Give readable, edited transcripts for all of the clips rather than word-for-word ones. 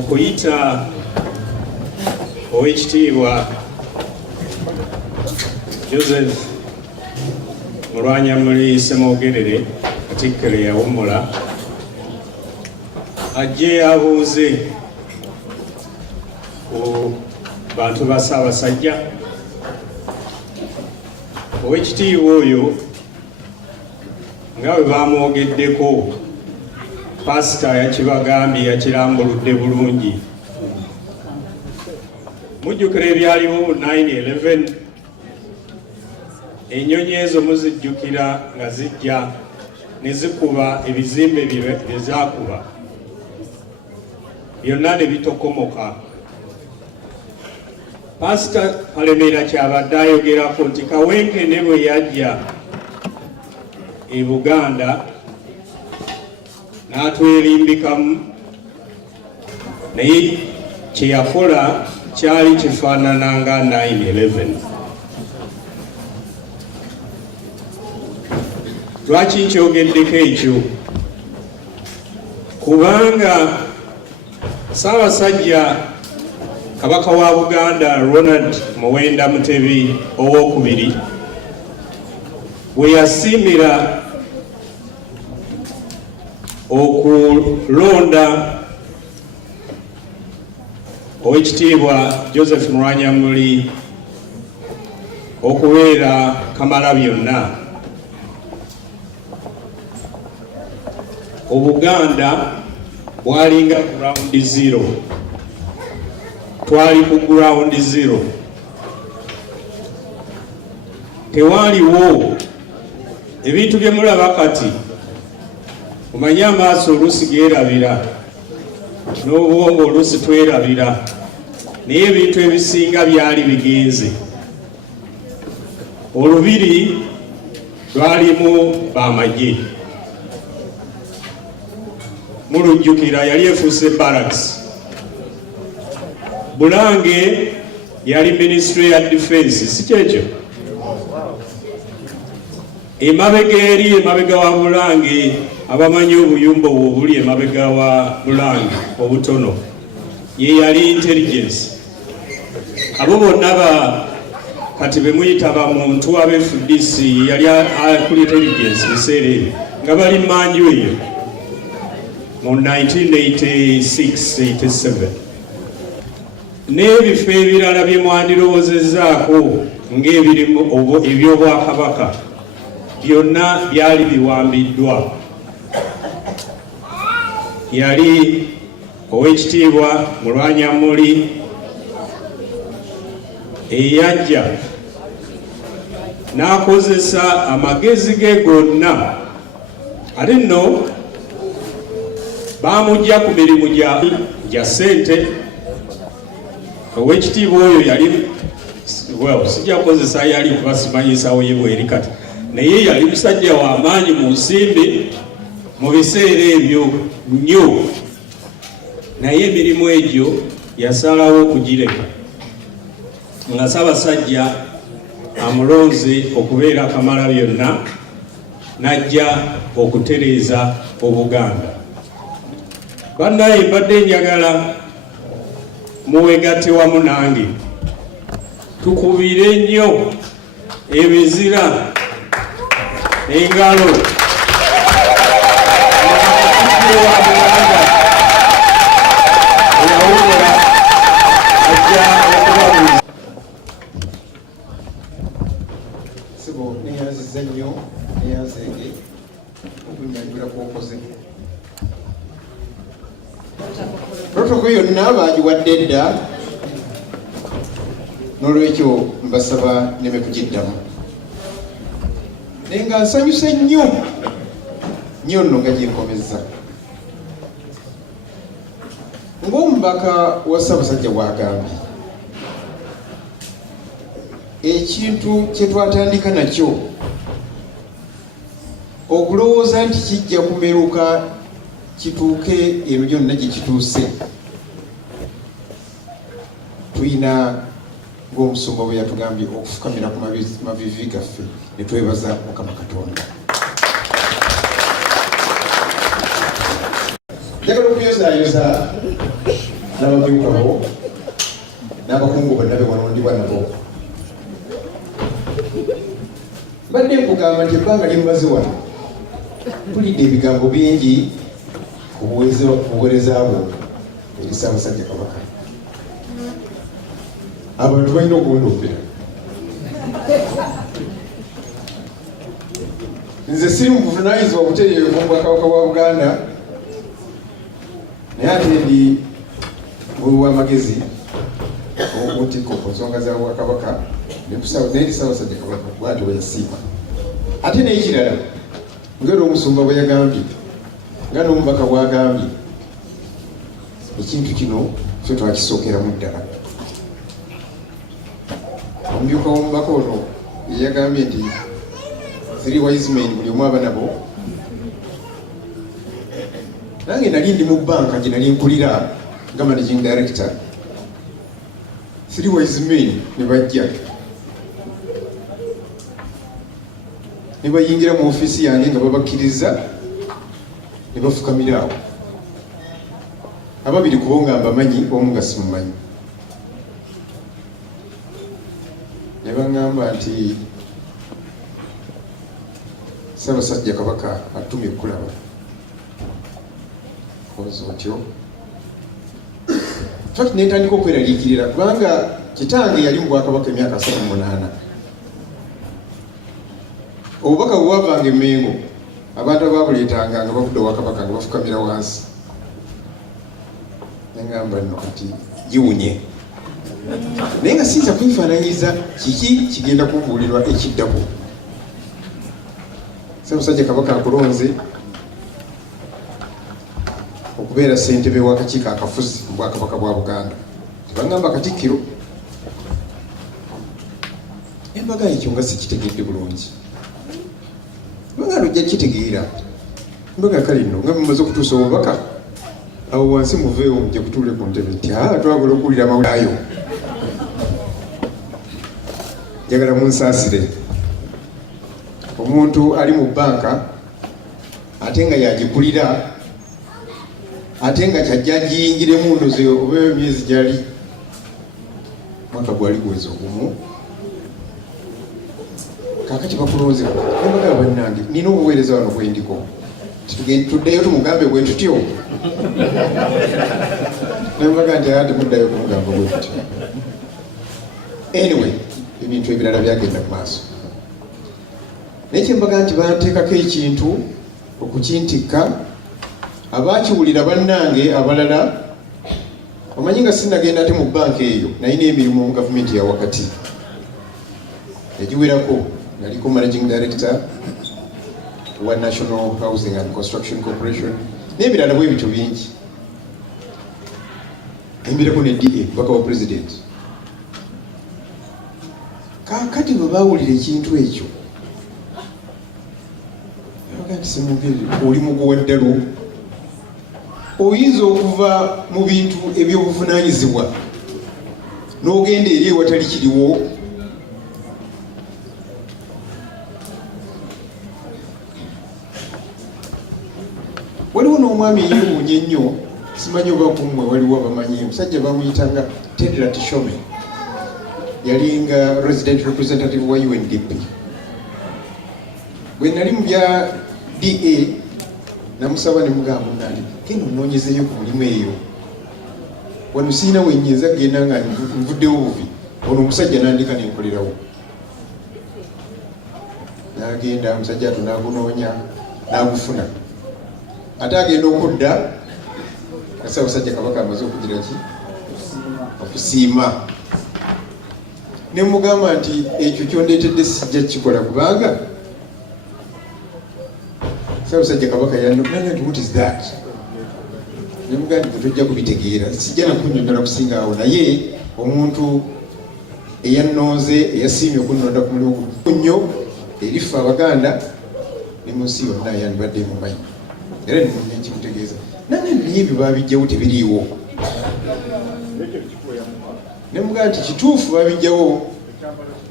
okuyita Oweekitiibwa Joseph Mulwanyamuli Ssemwogerere Katikkiro eyawummula ajje abuuze ku bantu ba Ssaabasajja. Oweekitiibwa oyo nga bwe bamwogeddeko, pasita yakibagambye, yakirambuludde bulungi. Mujjukira ebyaliwo 9/11, ennyonyi ezo muzijjukira nga zijja ne zikuba ebizimbe bye zaakuba, byonna ne bitokomoka. Pasita Kalemera kyabadde ayogerako nti Kawenkene bwe yajja e Buganda n'atwelimbikamu, naye kye yakola kyali kifaanana nga 9/11. Lwaki nkyogeddeko ekyo? Kubanga Ssaabasajja Kabaka wa Buganda Ronald Muwenda Mutebi owookubiri bwe yasiimira okulonda Oweekitiibwa Joseph Mulwanyamuli okubeera Kamalabyonna, Obuganda bwalinga ground zero. Twali ku ground zero. Tewaaliwo ebintu bye mulaba kati, omanye amaaso oluusi geerabira n'obwongo oluusi twerabira, naye ebintu ebisinga byali bigenze. Olubiri lwalimu bamagye, mulujjukira yali efuuse barracks. Bulange yali Ministry ya Defense, si kyekyo? Emabega wa Bulange, abamanyi obuyumba obwo buli emabega wa Bulange obutono, ye yali intelligence. Abo bonna kati be muyita ba muntu wa FDC yali akuli intelligence biseera ebyo nga bali manju eyo mu 1986-87. N'ebifo ebirala bye mwandirowoozezzaako ng'ebirimu eby'Obwakabaka byonna byali biwambiddwa. Yali Oweekitiibwa Mulwanyamuli eyajja n'akozesa amagezi ge gonna, ate nno baamugya ku mirimu gya ssente. Oweekitiibwa oyo yali sijja kukozesa yali kuba simanyisawo ye bweri kati, naye yali musajja wa maanyi mu nsimbi mu biseera ebyo nnyo, naye emirimu egyo yasalawo okugireka nga Ssaabasajja amulonze okubeera Kamalabyonna, n'ajja okutereeza Obuganda. Bannaye mbadde njagala muwegatte wamu nange tukubire nnyo ebizira engalo sibo neyanziza nnyo neyanzeege okunyanyula kwokoze protoko yonna bagiwadde edda, n'olwekyo mbasaba neme kugiddamu. Naye nga nsanyuse nnyo nno nga gyenkomezza ng'omubaka wa Ssaabasajja bw'agambye, ekintu kye twatandika nakyo okulowooza nti kijja kumeruka kituuke eno gyonna gye kituuse, tuyina ng'omusumba bwe yatugambye okufukamira ku mavivi gaffe ne twebaza Mukama Katonda. Njagala okuyozaayoza n'abamyuka bo n'abakungu bonna be walondibwa nabo. Mbadde nkugamba nti ebbanga lyemmaze wano mpulidde ebigambo bingi ku buweereza bwo eri Ssaabasajja Kabaka. Abantu balina okubondoopera. Nze siri mu buvunaanyizibwa butereevu mu Bwakabaka bwa Buganda, naye ate ndi w'amagezi obutiko ku nsonga za Bwakabaka n'eri Ssaabasajja Kabaka bw'ati bwe yasiima. Ate n'ekirala ng'era omusumba bwe yagambye, nga n'omubaka bw'agambye, ekintu kino ffe twakisookeramu ddala. Omumyuka w'omubaka ono yagambye nti 3 wise men buli omu aba nabo. Nange nali ndi mu bbanka gye nali nkulira nga managing director. 3 wise men ne bajja ne bayingira mu ofiisi yange nga babakkiriza ne bafukamira awo. Ababiri ku bo nga mbamanyi, omu nga simumanyi. Ne baŋŋamba nti Ssaabasajja Kabaka atumye okulaba. Koza otyo. Fati netandika okweraliikirira kubanga kitange yali mu Bwakabaka emyaka 38. Obubaka bwe bwavanga e Mengo, abantu abaabuleetanga nga bavudde Bwakabaka nga bafukamira wansi. Neŋŋamba nno kati giwunye. Naye nga siyinza kwefaananyiza kiki kigenda kumbuulirwa ekiddako. Ssaabasajja Kabaka akulonze okubeera ssentebe w'akakiiko akafuzi mu Bwakabaka bwa Buganda. Tebaŋŋamba Katikkiro. Embaga ekyo nga sikitegedde bulungi. Embaga ojja kitegeera. Embaga kale nno nga mumaze okutuusa obubaka, awo wansi muveewo mujja kutuule ku ntebe nti twagala okuwulira amawulire ayo. Njagala munsaasire. Omuntu ali mu bbanka ate nga yagikulira, ate nga kyajja giyingiremu ndoze oba emyezi gyali mwaka gwali gwezi ogumu. Kaakati bakulonze embaga bannange nina obuweereza wano bwe ndiko. Tuddeyo tumugambe bwe tutyo. Nembaga nti ate muddayo kumugamba bwe tutyo. Anyway, ebintu ebirala byagenda mu maaso. Naye kyembaga nti banteekako ekintu okukintikka, abaakiwulira bannange abalala. Omanyi nga sinnagenda ate mu bbanka eyo, nalina emirimu mu gavumenti ya wakati egiwerako. Naliko managing director wa National Housing and Construction Corporation n'ebirala bwe bityo bingi. Embirako ne DA mpaka wa president. Kaakati bwe baawulira ekintu ekyo, oli muguwa ddalo, oyinza okuva mu bintu ebyobuvunaanyizibwa n'ogenda eri ewatali kiriwo. Waliwo n'omwami yeewuunya ennyo, simanyi oba kummwe waliwo abamanyi, omusajja bamuyitanga Tedra Tishome, yalinga resident representative wa UNDP. Bwe nali mu bya DA namusaba ne mugamba nandi genda onoonyezeeyo ku mulimu eyo, wano siina wennyinza genda nga nvuddewo buvi. Ono omusajja nandika nenkolerawo. N'agenda omusajja ato n'agunoonya n'agufuna. Ate agenda okudda nga Ssaabasajja Kabaka amaze okugira ki? Okusiima. Ne mugamba nti ekyo kyondeetedde sijja kikola kubanga Ssaabasajja Kabaka yanoganya nti what is that? Ne mugamba nti tojja kubitegeera, sijja nakunnyonnyola kusinga awo, naye omuntu eyannooze eyasiimye okunnonda ku mulimu nnyo erifa Abaganda ne mu nsi yonna yandibadde mumanyi. Era nekimutegeeza nange n'ebyo baabijjawo tebiriiwo. Ne mugamba nti kituufu baabijjawo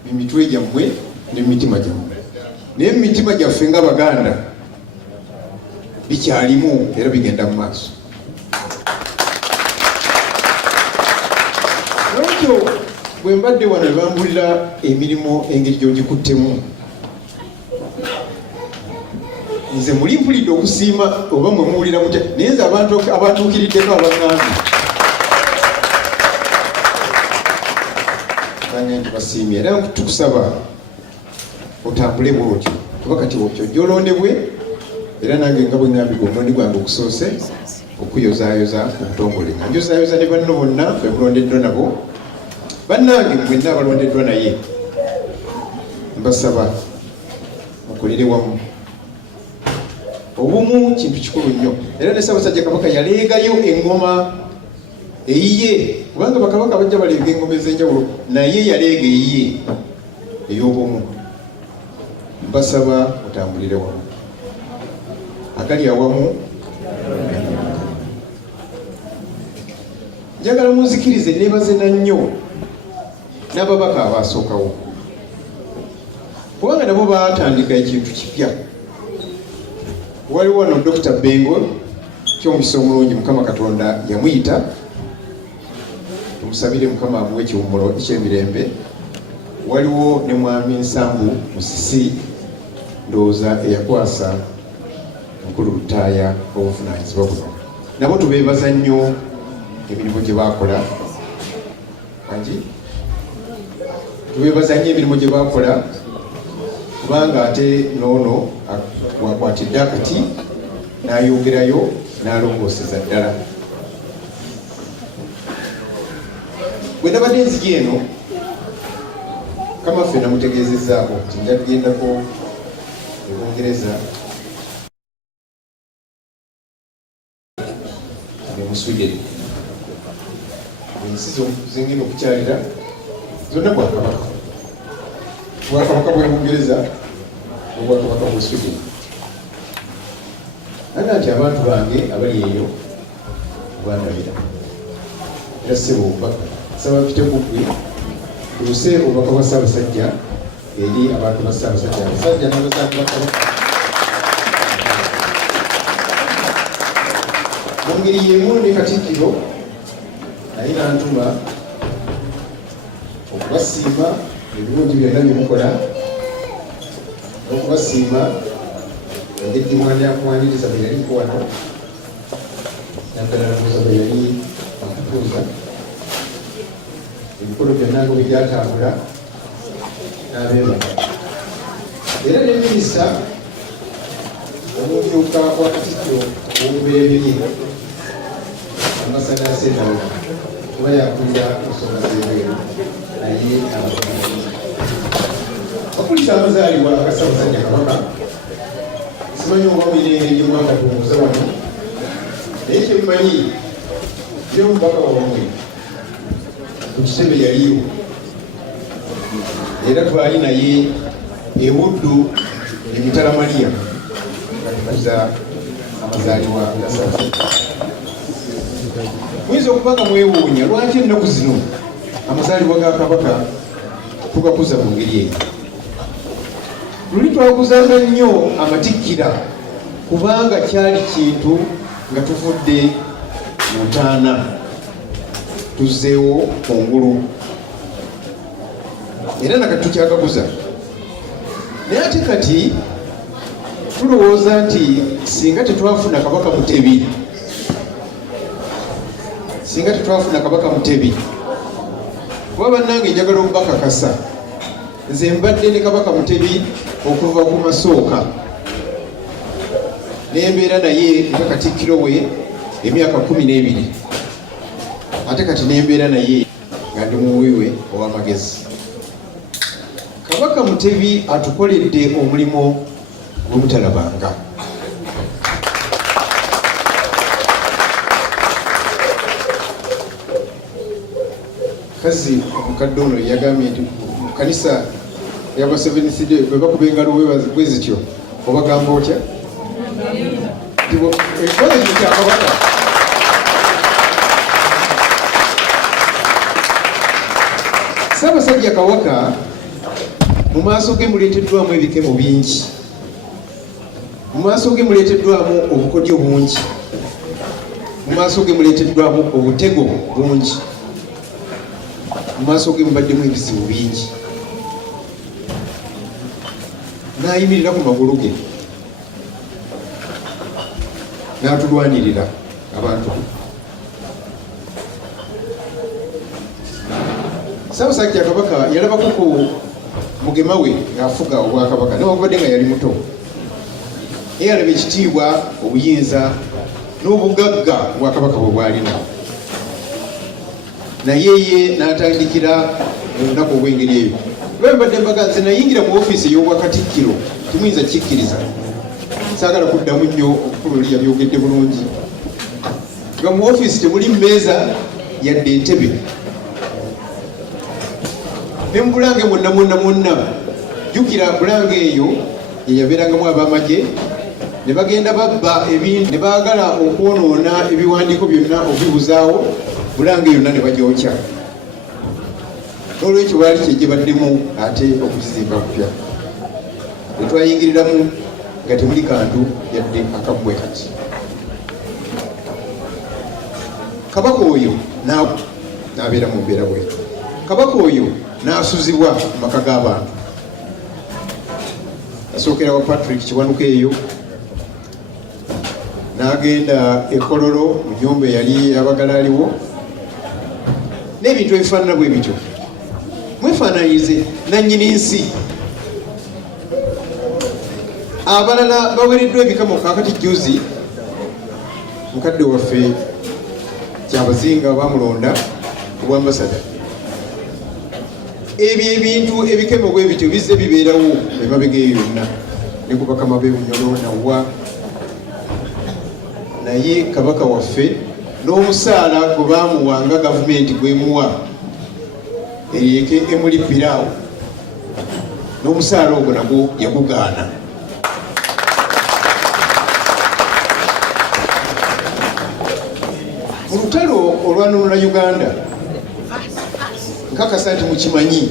mu mitwe gyammwe ne mu mitima gyammwe, naye mu mitima gyaffe ng'Abaganda bikyalimu era bigenda mu maaso. bwe mbadde wano ne bambulira emirimu engeri gy'ogikuttemu, nze muli mpulidde okusiima oba mwe muwulira mutya, naye nze abatuukiriddeko abannange banye nti basiimye. Era tukusaba otambule bwotyo, kuba kati ojja olondebwe, era nange nga bwe ngambye omulondi gwange okusoose okuyozaayoza obutongole, nga njozaayoza ne banno bonna bwe mulondeddwa nabo. Bannange mwenna abalondeddwa naye mbasaba mukolere wamu. Obumu kintu kikulu nnyo, era ne Ssaabasajja Kabaka yaleegayo engoma eyiye, kubanga bakabaka bajja baleega engoma ez'enjawulo, naye yaleega eyiye ey'obumu. Mbasaba mutambulire wamu, agali awamu. Njagala munzikirize neebaze na nnyo n'ababaka abaasookawo, kubanga nabo baatandika ekintu kipya. Waliwo wano Dr. Bengo ky'omukisa omulungi, Mukama Katonda yamuyita, tumusabire Mukama amuwe ekiwummulo eky'emirembe. Waliwo ne Mwami Nsambu Musisi, ndowooza eyakwasa Mukulu Lutaaya obuvunaanyizibwa buno. Nabo tubeebaza nnyo emirimu gye baakola, angi tubeebaza nnyo emirimu gye baakola, kubanga ate noono wakwatidde akati n'ayongerayo n'alongooseza ddala. Bwe nabadde nzigi eno, Kamaffe namutegeezezzaako nti njagendako e Bungereza ne mu Sweden, ensi zengenda okukyalira zonna Bwakabaka, Bwakabaka bw'e Bungereza n'Obwakabaka bw'e Sweden. Naga nti abantu bange abali eyo bandabira, era ssebo obubaka saba bitegugwe tuuse obubaka bwa Ssaabasajja eri abantu ba Ssaabasajja, abasajja n'abazaani ba Kabaka. Mu ngeri y'emu ne Katikkiro naye n'antuma okubasiima ebirungi byonna bye mukola, n'okubasiima engeri mwaniriza bwe yali wano, naddala ndowooza bwe yali akutuuza ebikolo byonna ngo byatambula n'abeebaka. Era ne minisita omumyuka wa Katikkiro ow'obubereberye Ambassador Ssendaula, kuba yakulira ensonga z'ebweru, naye akulisa amazaalibwa aga Ssaabasajja Kabaka. Simanyi oba mirenge gy'omwaka tuwuza wano, naye kyemumanyi ye omubaka wamwe ku kitebe yaliyo, era twali naye ewuddu emitala Maria nga tukuza amazaalibwa ga Ssaabasajja. Muyinza okuba nga mwewuunya lwaki ennaku zino amazaalibwa ga Kabaka tugakuza mu ngeri eyo. Luli twakuzanga nnyo amatikkira, kubanga kyali kintu nga tuvudde mu ntaana tuzzeewo kungulu, era nakati tukyagakuza. Naye ate kati tulowooza nti singa tetwafuna Kabaka Mutebi, singa tetwafuna Kabaka Mutebi, kuba bannange njagala okubakakasa, nze mbadde ne Kabaka Mutebi okuva ku Masooka, nembeera naye nga Katikkiro we emyaka 12, ate kati nembeera naye nga ndi muwiwe ow'amagezi. Kabaka Mutebi atukoledde omulimu gwe mutalabanga. Kazi omukadde ono yagambye nti mu kanisa yaba Seventh Day bwe bakuba engalo bwe zityo obagamba otya? Ekikolezo kya Kabaka. Ssaabasajja Kabaka mu maaso ge muleeteddwamu ebikemo bingi, mu maaso ge muleeteddwamu obukodyo bungi, mu maaso ge muleeteddwamu obutego bungi. mu maaso ge mubaddemu ebizibu bingi, n'ayimirira ku magulu ge n'atulwanirira abantu. Ssaabasajja Kabaka yalabako ku mugema we ng'afuga obwakabaka newankubadde nga yali muto, yalaba ekitiibwa, obuyinza n'obugagga bwakabaka bwe bwalina, naye ye n'atandikira olunaku obw'engeri eyo. Lwe mbadde mbaga nze nayingira mu ofiisi ey'obwakatikkiro timuyinza kikkiriza, saagala kuddamu nnyo okukulu oli yabyogedde bulungi, nga mu ofiisi temuli mmeeza yadde entebe, ne mu Bulange mwonna jjukira Bulange eyo yeyabeerangamu ab'amagye, ne bagenda babba ebintu, ne baagala okwonoona ebiwandiiko byonna okubibuzaawo, Bulange yonna ne bagyokya. N'olwekyo baali kyejje baddemu ate okuzizimba kupya. Etwayingiriramu nga temuli kantu yadde akabbwe kati. Kabaka oyo n'abeera mu mbeera bwetu. Kabaka oyo n'asuzibwa mu maka g'abantu. Asookera wa Patrick Kiwanuka eyo, n'agenda e Kololo mu nnyumba eyali abagalaaliwo, n'ebintu ebifaanana bwe bityo. Mwefaananyirize nannyini nsi. Abalala baweereddwa ebikamo kaakati juzi mukadde waffe Kyabazinga bamulonda obwambasada. Ebyo ebintu ebikemo bwe bityo bizze bibeerawo emabega eyo yonna, ne ku bakama b'e Bunyolo nawa, naye Kabaka waffe n'omusaala gwe baamuwanga gavumenti gwemuwa eryeke emuli piraawo, n'omusaala ogwo nagwo yagugaana. Mu lutalo olwanunula Uganda nkakasa nti mukimanyi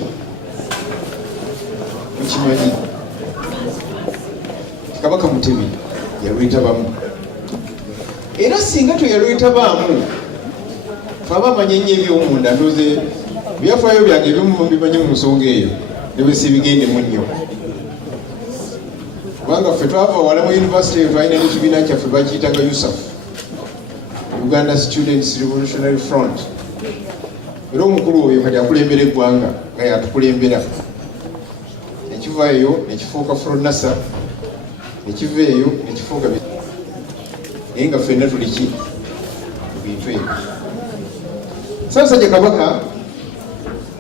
Kabaka Mutebi yalwetabamu, era singa toyalwetabaamu fe abamanya ennyo ebyomunda ndoze byafaayo byange bimanyi mu nsonga eyo ne bwe sibigendemu nnyo, kubanga ffe twava wala mu yunivasite eyo twalina n'ekibiina kyaffe bakiyitanga USAF, Uganda Students Revolutionary Front, era omukulu oyo kati akulembera eggwanga nga yatukulembera. Nekiva eyo nekifuuka Fronasa, nekiva eyo nekifuuka naye nga ffenna tuli ki mu bintu ebyo. Ssaabasajja Kabaka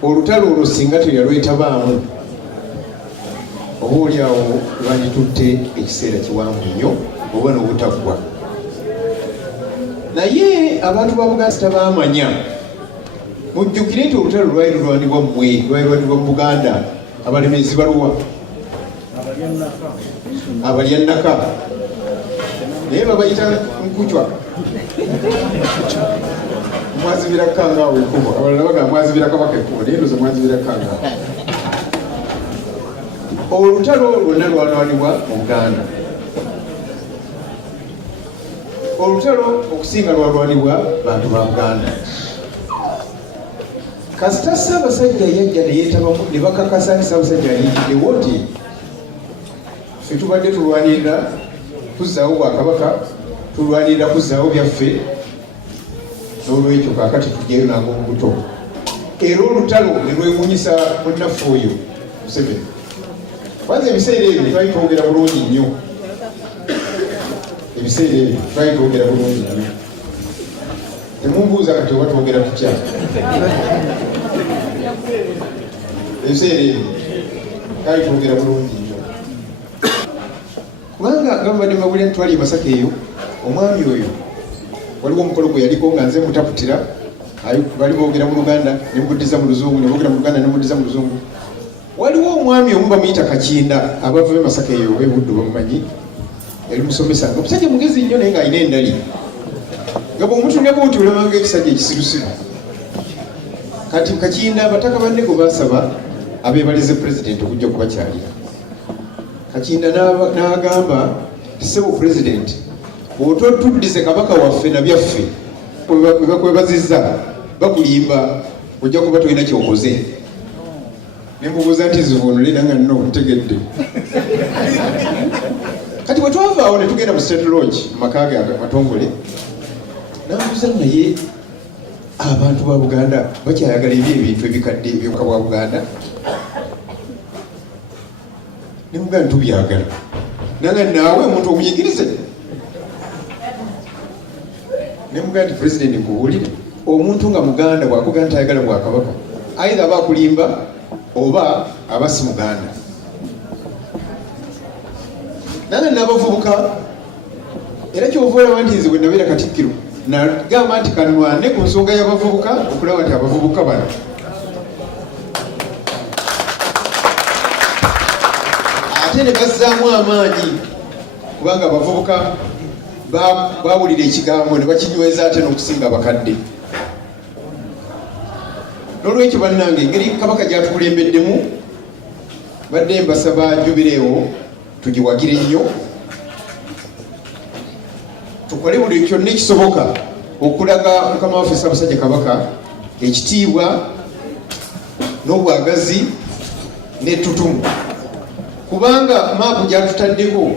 olutalo olwo singa teyalwetabaamu oba oliawo lwanditutte ekiseera kiwanvu nnyo oba n'obutaggwa. Naye abantu ba Buganda tabaamanya, mujjukire nti olutalo lwali lulwanibwa mmwe, lwali lulwanibwa mu Buganda, abalemezi baluwa abalyannaka, naye babayita nkucwa, mwazibira kangaawo ekkubo, abalala baga mwazibira Kabaka ekkubo, naye ndoza mwazibira kangaawo. Olutalo lwonna lwalwanibwa mu Buganda. Olutalo okusinga lwalwanibwa bantu ba Buganda. Kasita Ssaabasajja yajja ne yeetabamu ne bakakasa nti Ssaabasajja ayingiddewo nti ffe tubadde tulwanirira kuzzaawo Bwakabaka, tulwanirira kuzzaawo byaffe, n'olwekyo kaakati tujjayo n'ag'obuto. Era olutalo ne lwewuunyisa munnaffe oyo Museveni. Kwanza ebiseera ebyo twali twogera bulungi nnyo, ebiseera ebyo twali twogera bulungi nnyo. Temumbuuza kati oba twogera tutya. Ebiseera ebyo twali twogera bulungi nnyo, kubanga gamba ne mawulire ntwali Masaka eyo, omwami oyo waliwo omukolo gwe yaliko nga nze mutaputira, bali boogera mu Luganda ne muddiza mu Luzungu, ne boogera mu Luganda ne muddiza mu Luzungu. Waliwo omwami omu bamuyita Kakinda, abava e Masaka eyo Buddu bamumanyi, yali musomesa, omusajja mugezi nnyo naye ng'alina endali, nga bw'omutunyako nti olabanga ekisajja ekisirusiru. Kati Kakinda abataka banne gwe baasaba abeebalize pulezidenti okujja kubakyalira. Kakinda n'agamba ssebo pulezidenti, ototuddize Kabaka waffe na byaffe bwe bakwebazizza bakulimba, ojja kuba tolina kyokoze. Nembubuuza nti zivunule nanga nno ntegedde. Kati bwe twavaawo ne tugenda mu State Lodge mu maka ge amatongole, nambuuza naye abantu ba Buganda bakyayagala ebintu ebikadde ebyokka bwa Buganda? Ne mugamba tubyagala. Nanga naawe omuntu omuyigirize. Ne mugamba nti President nkubuulire, omuntu nga Muganda bw'akugamba nti ayagala Bwakabaka, either aba akulimba oba aba si Muganda. Nange n'abavubuka era kyova olaba nti nze bwe nabeera Katikkiro nagamba nti kanwane ku nsonga y'abavubuka okulaba nti abavubuka bano ate ne bazzaamu amaanyi, kubanga abavubuka baawulira ekigambo ne bakinyweza ate n'okusinga abakadde. N'olwekyo bannange engeri Kabaka gy'atukulembeddemu badde mbasaba Jubileewo tugiwagire nnyo, tukole buli kyonna ekisoboka okulaga Mukama waffe Ssaabasajja Kabaka ekitiibwa n'obwagazi n'ettutumu, kubanga maapu gy'atutaddeko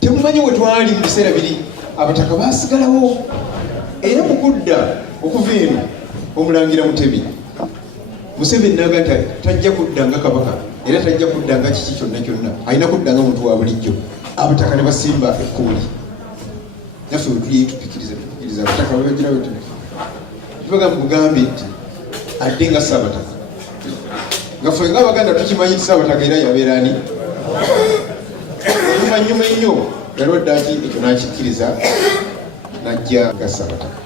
temumanyi we twali mu biseera biri abataka baasigalawo. Era mu kudda okuva eno Omulangira Mutebi Museveni n'aga nti tajja kudda nga Kabaka era tajja kudda nga kiki kyonna kyonna, alina kudda nga muntu wa bulijjo. Abataka ne basimba ekkuuli, naffe bwe tuli tupikiriza abataka babagirawo tubaga mugambe nti adde nga Ssaabataka, nga ffe ng'Abaganda tukimanyi nti Ssaabataka era yabeera ani. Oluvannyuma ennyo yalwadde aki ekyo n'akikkiriza n'ajja nga Ssaabataka.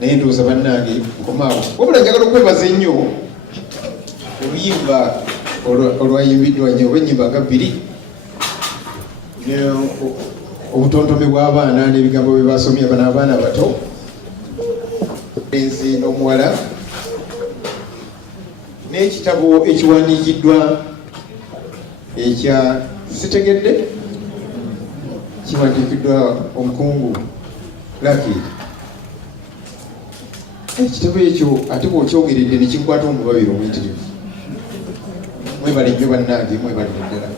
Naye ndowooza bannange nkomaawo, wabula njagala okwebaza ennyo oluyimba olwayimbiddwa nnyo oba ennyimba nga bbiri, obutontome bw'abaana n'ebigambo bye basomye bano abaana bato, enzi n'omuwala, n'ekitabo ekiwandiikiddwa ekya sitegedde kiwandiikiddwa omukungu Lucky. Ekitabo ekyo ate bw'okyogeredde ne kikwata omubabiro omuyitirivu. Mwebale nnyo bannange, mwebale ddala.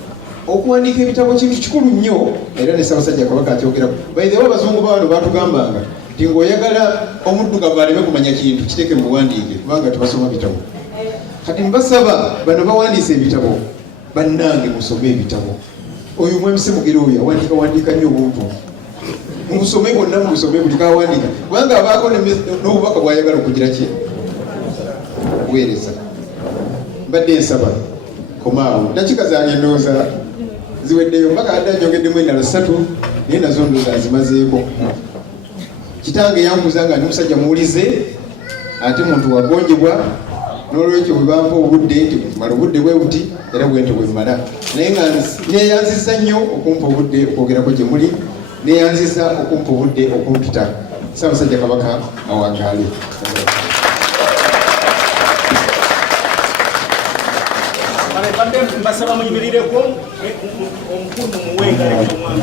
Okuwandiika ebitabo kintu kikulu nnyo, era ne Ssaabasajja Kabaka akyogeraku. By the way, abazungu baano baatugambanga nti ng'oyagala omuddugavu aleme kumanya kintu kiteeke mu buwandiike, kubanga tebasoma bitabo. Kati mbasaba bano bawandiisa ebitabo, bannange musome ebitabo. Oyo mwemisi mugere oyo awandiika nnyo obuntu. Musome bonna, musome buli kawandiika, kubanga abaako n'obubaka bw'ayagala okugira ki okuweereza. Mbadde nsaba komaawo, dakika zange ndowooza ziweddeyo, mpaka adde anjongeddemu endala 3 naye nazo ndowooza nzimazeeko. Kitange yankuza nga ndi musajja muwulize ate muntu wagonjebwa, n'olwekyo bwe bampa obudde nti mala obudde bwe buti era bwente bwe mmala, naye nga neeyanzisa nnyo okumpa obudde okwogerako gye muli, neeyanzisa okumpa obudde okumpita. Ssaabasajja Kabaka awangaale. Mbasaba muyimirire ko omukulu mumuwenga omwami.